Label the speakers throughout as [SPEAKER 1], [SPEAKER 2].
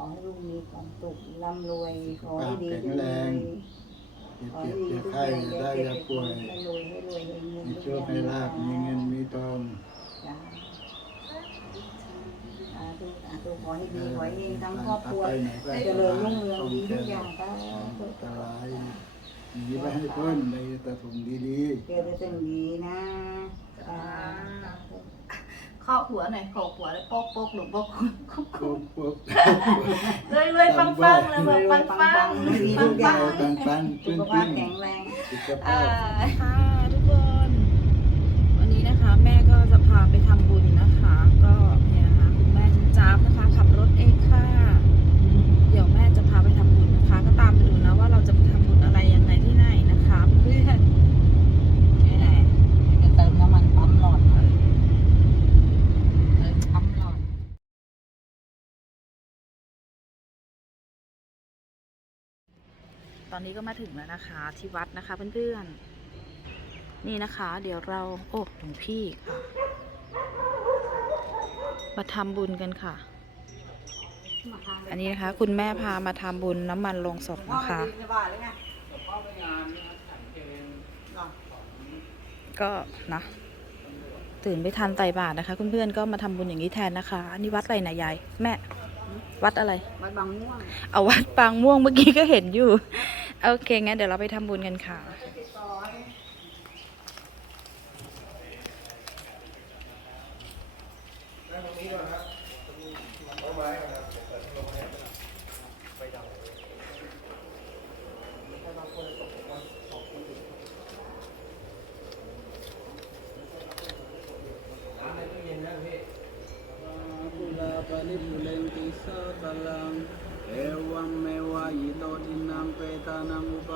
[SPEAKER 1] อให้ลูกมีความสุขร่ำรวย ขอให้ดี
[SPEAKER 2] แข็ง
[SPEAKER 1] ขึ้น
[SPEAKER 2] แร
[SPEAKER 1] เล
[SPEAKER 2] ง
[SPEAKER 1] ย
[SPEAKER 2] อย่า
[SPEAKER 1] ขอ
[SPEAKER 2] เจ็
[SPEAKER 1] ให้
[SPEAKER 2] บ
[SPEAKER 1] ดี
[SPEAKER 2] อย่า
[SPEAKER 1] ทุก
[SPEAKER 2] ไข้
[SPEAKER 1] อย่าง
[SPEAKER 2] อย่า
[SPEAKER 1] อย่า
[SPEAKER 2] ได้
[SPEAKER 1] เจ็บ
[SPEAKER 2] อย่า
[SPEAKER 1] อย่า
[SPEAKER 2] ป่วย
[SPEAKER 1] ให้รวยให้รวยให้เงิน
[SPEAKER 2] มีโชคให้ลาบมีเงินมีทอง
[SPEAKER 1] จ้าสาธุสาธุขอให้ดีขอให้เฮงทั้งครอบครัว
[SPEAKER 2] ไปไหนก็
[SPEAKER 1] เจริญรุ่งเรืองดีทุกอย่างสา
[SPEAKER 2] ของ
[SPEAKER 1] ธุ
[SPEAKER 2] อันตรายหนีไปให้พ้นในตะถุงดี
[SPEAKER 1] เจอแต่สิ่งดีนะสาธุ
[SPEAKER 3] เคาะหัวหน่อยโขกหัวเลยโป๊กโป๊กหลุมโป๊กคุก
[SPEAKER 2] ๆปุ๊บปุ๊บ
[SPEAKER 3] เลยเลยฟังฟังเลยแบบฟังฟัง
[SPEAKER 2] มี
[SPEAKER 3] ฟั
[SPEAKER 2] ทุ
[SPEAKER 3] ง
[SPEAKER 2] กอ
[SPEAKER 3] ฟั
[SPEAKER 2] ย่าง
[SPEAKER 3] ง
[SPEAKER 2] ปังปัง
[SPEAKER 1] สุ
[SPEAKER 2] ปิ้ง
[SPEAKER 1] ขภา
[SPEAKER 2] ปิ้
[SPEAKER 1] พ
[SPEAKER 2] ง
[SPEAKER 1] แข็งแรง
[SPEAKER 2] สุข
[SPEAKER 3] อ่า
[SPEAKER 2] ภาพ
[SPEAKER 3] ค่ะทุกคน วันนี้นะคะ แม่ก็จะพาไปทำบุญนะคะ ก็เนี่ยนะคะคุณแม่จินจ้าบนะคะ ขับรถเองค่ะ เดี๋ยวแม่จะพาไปทำบุญนะคะ ก็ตามไปดูนะว่าเราจะไปทำบุญอะไรยังไงที่ไหนนะคะเพื่อนที่ไหน
[SPEAKER 1] จะเติมน้ำมันปั๊มหลอดหน่อยเติมปั๊มหลอด
[SPEAKER 3] ตอนนี้ก็มาถึงแล้วนะคะ ที่วัดนะคะเพื่อนๆ นี่นะคะ เดี๋ยวเราโอ้หลวงพี่ค่ะ มาทำบุญกันค่ะ อันนี้นะคะ คุณแม่พามาทำบุญน้ำมันลงศพนะคะ ก็นะตื่นไม่ทันไต่บาทนะคะเพื่อนๆก็มาทำบุญอย่างนี้แทนนะคะอันนี้วัดอะไรนะยายแม่ วัดอะไร
[SPEAKER 1] วัดบางม่วง
[SPEAKER 3] เอาวัดปางม่วงเมื่อกี้ก็เห็นอยู่ โอเค งั้นเดี๋ยวเราไปทำบุญกันค่ะ
[SPEAKER 2] ปุลาปลิปุเลนติสาตลังเอวัมเมวะยิโตทินังเปตานังอุปกปปติอิจิตังปฏิตังตุมังคิปะเมวะจมิจันตุตะเปปุเลนตุสังก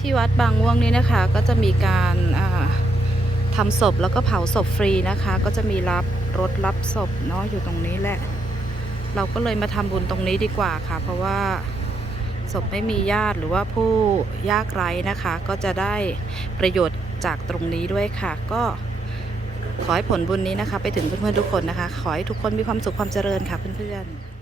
[SPEAKER 2] ที่วั
[SPEAKER 3] ดบางม่วงนี้นะคะก็จะมีการ ทำศพแล้วก็เผาศพฟรีนะคะ ก็จะมีรับรถรับศพเนาะอยู่ตรงนี้แหละ เราก็เลยมาทำบุญตรงนี้ดีกว่าค่ะ เพราะว่าศพไม่มีญาติหรือว่าผู้ยากไร้นะคะ ก็จะได้ประโยชน์จากตรงนี้ด้วยค่ะ ก็ขอให้ผลบุญนี้นะคะ ไปถึงเพื่อนๆทุกคนนะคะ ขอให้ทุกคนมีความสุขความเจริญค่ะเพื่อนๆ